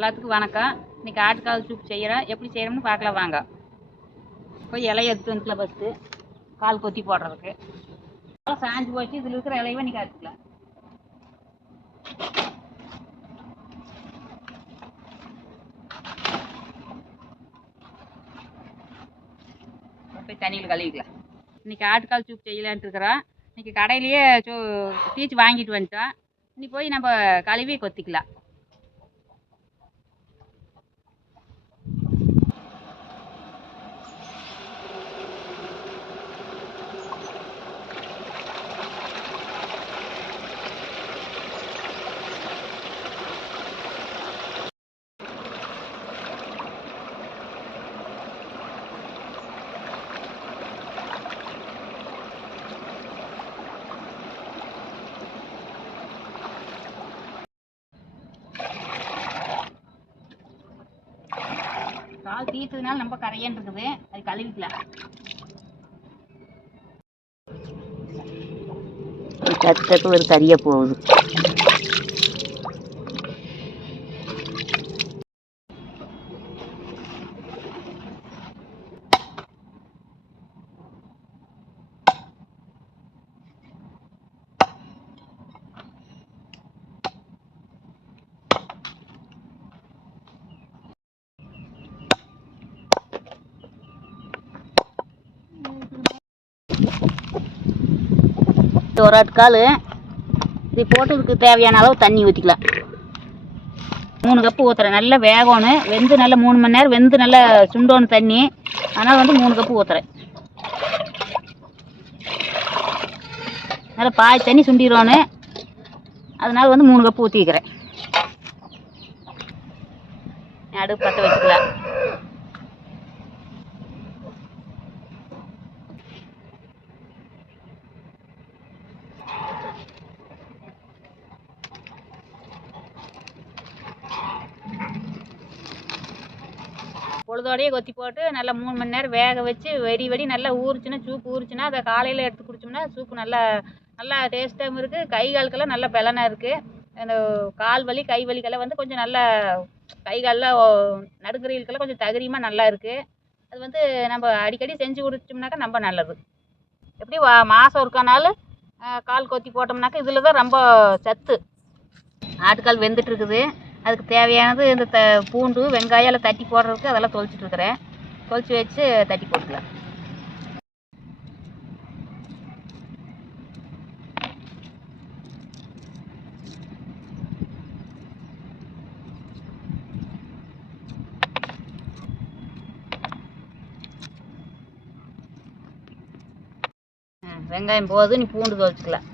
எல்லாத்துக்கும் வணக்கம். இன்னைக்கு ஆட்டுக்காவது சூப் செய்கிறோம் எப்படி செய்கிறோம்னு பார்க்கலாம் வாங்க. போய் இலைய எடுத்து வந்துக்கல ஃபஸ்ட்டு கால் கொத்தி போடுறதுக்கு. சாஞ்சு போச்சு. இதில் இருக்கிற இலையவை நீங்கள் எடுத்துக்கலாம் போய் தண்ணியில் கழுவிக்கலாம். இன்னைக்கு ஆட்டுக்கால் சூப் செய்யலான்ட்டு இருக்கிறோம் இன்னைக்கு கடையிலேயே சூ தீச்சு வாங்கிட்டு வந்துட்டோம் இன்னைக்கு போய் நம்ம கழுவி கொத்திக்கலாம். கால் தீர்த்ததுனால நம்ம கரையான் இருக்குது அது கழுவிக்கலாம் சத்து ஒரு கறிய போகுது. ஒரு ஆட்கால் இது போட்டு இதுக்கு தேவையான அளவு தண்ணி ஊற்றிக்கலாம் மூணு கப்பு ஊற்றுறேன் நல்லா வேகணும். வெந்து நல்லா மூணு மணி நேரம் வெந்து நல்லா சுண்டோணும் தண்ணி. அதனால் வந்து மூணு கப்பு ஊற்றுறேன் நல்லா பாய் தண்ணி சுண்டிடணும். அதனால வந்து மூணு கப்பு ஊற்றிக்கிறேன் அடுப்பு பற்ற வச்சுக்கலாம் பொழுதோடையே கொத்தி போட்டு நல்லா மூணு மணி நேரம் வேக வச்சு வெடி வெடி நல்லா ஊறுச்சுன்னா சூப்பு ஊறுச்சுன்னா அதை காலையில் எடுத்து குடிச்சோம்னா சூப்பு நல்லா நல்லா டேஸ்ட்டாகவும் இருக்குது கை காலுக்கெல்லாம் நல்ல பலனாக இருக்குது அந்த கால் வலி கை வலிக்கெல்லாம் வந்து கொஞ்சம் நல்லா கை காலெலாம் நடுங்கறிகளுக்கெல்லாம் கொஞ்சம் தகரியமாக நல்லா இருக்குது அது வந்து நம்ம அடிக்கடி செஞ்சு குடிச்சோம்னாக்கா ரொம்ப நல்லது. எப்படி வா மாதம் இருக்கனாலும் கால் கொத்தி போட்டோம்னாக்கா இதில் தான் ரொம்ப சத்து. ஆட்டுக்கால் வெந்துட்டு இருக்குது. அதுக்கு தேவையானது இந்த த பூண்டு வெங்காயம் எல்லாம் தட்டி போடுறதுக்கு அதெல்லாம் தொளிச்சிட்டு இருக்கிறேன். தொளிச்சு வச்சு தட்டி போட்டுக்கலாம். வெங்காயம் போது நீ பூண்டு தொளிச்சிக்கலாம்.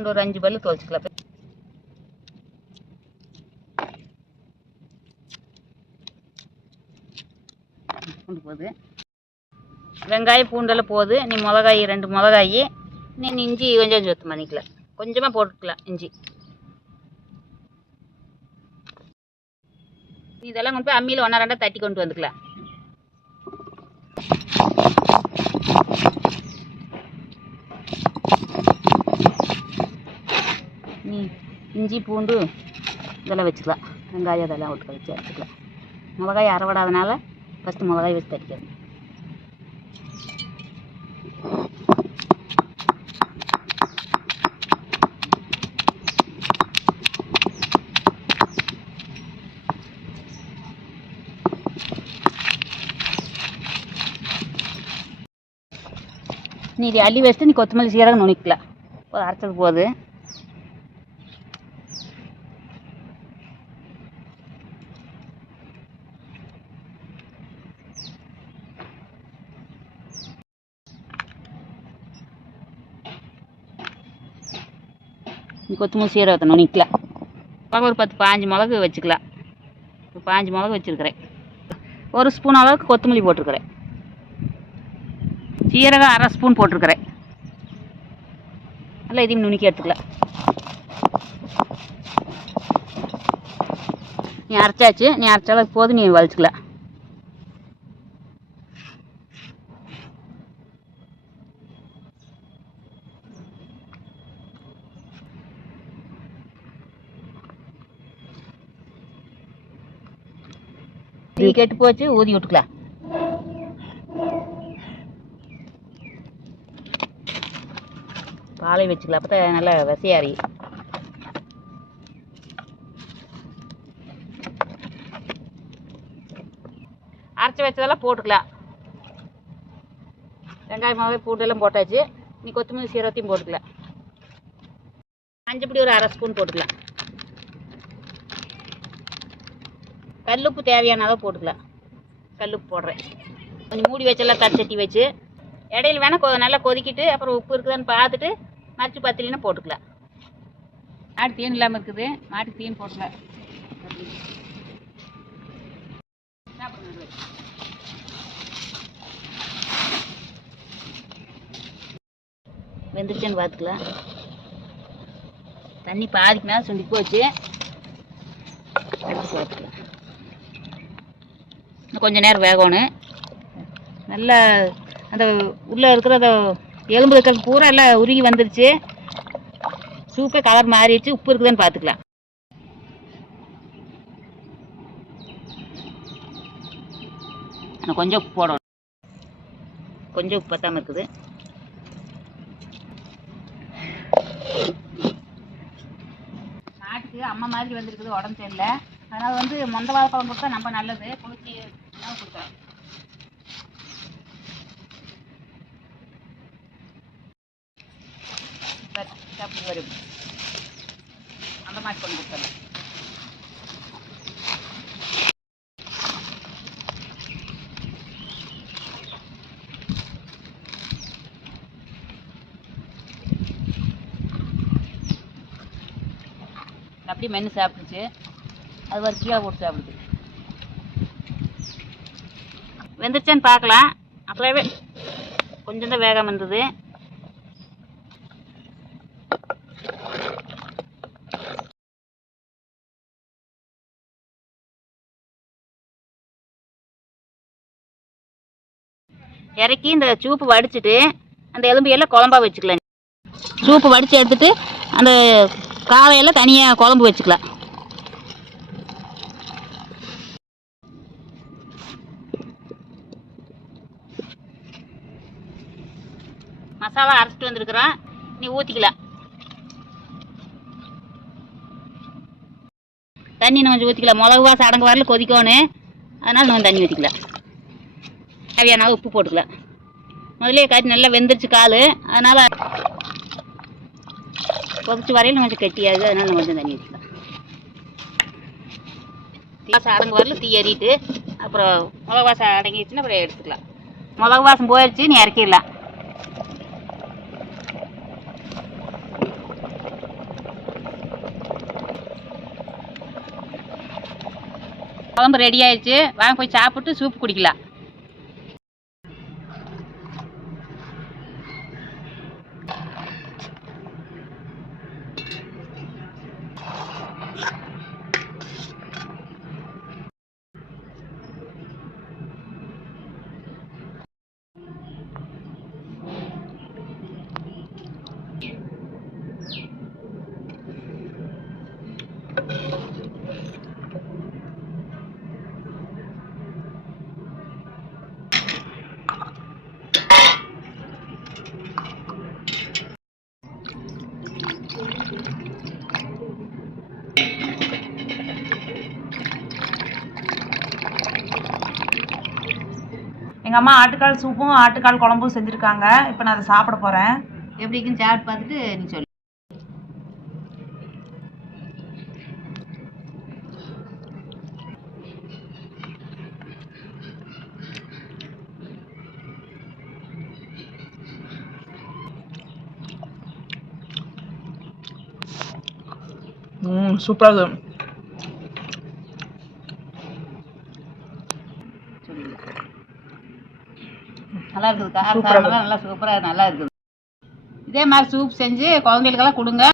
கொண்டு ஒரு அஞ்சு பல்லு துவைச்சிக்கலாம். கொண்டு போகுது. வெங்காயம் பூண்டெல்லாம் போகுது. நீ மிளகாய் ரெண்டு மிளகாய். நீ இஞ்சி கொஞ்சம் கொஞ்சம் சுத்தம் பண்ணிக்கலாம் கொஞ்சமாக போட்டுக்கலாம் இஞ்சி. இதெல்லாம் கொண்டு போய் அம்மியில் ஒன்றா ரெண்டாக தட்டி கொண்டு வந்துக்கலாம் நீ இஞ்சி பூண்டு இதெல்லாம் வச்சுக்கலாம். வெங்காயம் இதெல்லாம் விட்டு வச்சு வச்சுக்கலாம் மிளகாய் அரைவிடாதனால ஃபஸ்ட்டு மிளகாய் வச்சு தட்டிக்கிறது நீ இது அள்ளி வச்சுட்டு நீ கொத்தமல்லி சீரகம் நுணிக்கலாம் அரைச்சது போகுது நீ கொத்தமல்லி சீரகத்தை நுணிக்கலாம் மிளகு ஒரு பத்து பாஞ்சு மிளகு வச்சுக்கலாம். ஒரு பாஞ்சு மிளகு வச்சுருக்கிறேன். ஒரு ஸ்பூன் அளவுக்கு கொத்தமல்லி போட்டிருக்கிறேன். சீரகம் அரை ஸ்பூன் போட்டிருக்கிறேன். நல்லா இதையும் நுணுக்கி எடுத்துக்கலாம். நீ அரைச்சாச்சு நீ அரைச்சாலும் போதும் நீ வலிச்சுக்கலாம் இது கெட்டு போச்சு ஊதி விட்டுக்கலாம் பாலை வச்சுக்கலாம் அப்போ தான் நல்லா விசையாரி அரைச்சி வச்சதெல்லாம் போட்டுக்கலாம் வெங்காயம் மாவு பூண்டெல்லாம் போட்டாச்சு. நீ கொத்தமல்லி சீரகத்தையும் போட்டுக்கலாம் மஞ்சப்பொடி ஒரு அரை ஸ்பூன் போட்டுக்கலாம் கல்லுப்பு தேவையான அளவு போட்டுக்கலாம் கல்லுப்பு போடுறேன். கொஞ்சம் மூடி வச்செல்லாம் தச்சட்டி வச்சு இடையில வேணால் கொ நல்லா கொதிக்கிட்டு அப்புறம் உப்பு இருக்குதான்னு பார்த்துட்டு மறைச்சி பத்திலினா போட்டுக்கலாம் மாட்டு தீன் இல்லாமல் இருக்குது மாட்டு தீன் போட்டுக்கலாம் சாப்பிடுங்க வெந்துருச்சுன்னு பார்த்துக்கலாம் தண்ணி பாதிக்கு சுண்டி போச்சு. பார்த்துக்கலாம். இன்னும் கொஞ்ச நேரம் வேகணும். நல்லா அந்த உள்ளே இருக்கிற அந்த எலும்பு இருக்கிறது பூரா எல்லாம் உருகி வந்துருச்சு. சூப்பே கலர் மாறிடுச்சு. உப்பு இருக்குதான்னு பார்த்துக்கலாம். கொஞ்சம் உப்பு போடணும். கொஞ்சம் உப்பு பத்தாமல் இருக்குது. மாட்டுக்கு அம்மா மாதிரி வந்திருக்குது உடம்பு சரியில்ல. அதனால் வந்து மொந்த வாழைப்பழம் கொடுத்தா நம்ம நல்லது. குளிர்ச்சி உணவு கொடுத்தோம் சரி வரும். அந்த மாதிரி கொண்டு கொடுத்தலாம் அப்படியே மென்று சாப்பிட்டுச்சு. அது மாதிரி கீழே போட்டு சாப்பிடுது. வெந்துருச்சான்னு பார்க்கலாம். அப்பவே கொஞ்சம் தான் வேகம் இருந்தது இறக்கி இந்த சூப்பு வடிச்சிட்டு அந்த எலும்பு எல்லாம் குழம்பா வச்சுக்கலாம். சூப்பு வடித்து எடுத்துட்டு அந்த காலையெல்லாம் தனியாக குழம்பு வச்சுக்கலாம். மசாலா அரைச்சிட்டு வந்திருக்கிறோம். நீ ஊற்றிக்கலாம் தண்ணி நம்ம கொஞ்சம் ஊற்றிக்கலாம் மிளகு வாசம் அடங்க வரல கொதிக்கணும் அதனால் நம்ம தண்ணி ஊற்றிக்கலாம் தேவையான உப்பு போட்டுக்கலாம் முதலே காய்ச்சி நல்லா வெந்துருச்சு கால். அதனால் கொதிச்சு வரையில் கொஞ்சம் கெட்டியாகுது. அதனால் நம்ம கொஞ்சம் தண்ணி ஊற்றிக்கலாம் வாசம் அடங்கு வரல தீ ஏறிட்டு. அப்புறம் மிளகு வாசம் அடங்கிடுச்சுன்னா அப்புறம் எடுத்துக்கலாம். மிளகு வாசம் போயிடுச்சு நீ இறக்கிடலாம் குழம்பு ரெடி ஆயிடுச்சு. வாங்க போய் சாப்பிட்டு சூப் குடிக்கலாம். எங்கள் அம்மா ஆட்டுக்கால் சூப்பும் ஆட்டுக்கால் குழம்பும் செஞ்சுருக்காங்க. இப்போ நான் அதை சாப்பிட போகிறேன் எப்படி இருக்குன்னு சாப்பிட்டு பார்த்துட்டு நீ சொல்லு. சூப்பராக இருக்குது நல்லா இருக்குது காரம் சூப்பரா சாதமெல்லாம் நல்லா சூப்பராக நல்லா இருக்குது. இதே மாதிரி சூப் செஞ்சு குழந்தைகளுக்கெல்லாம் கொடுங்க.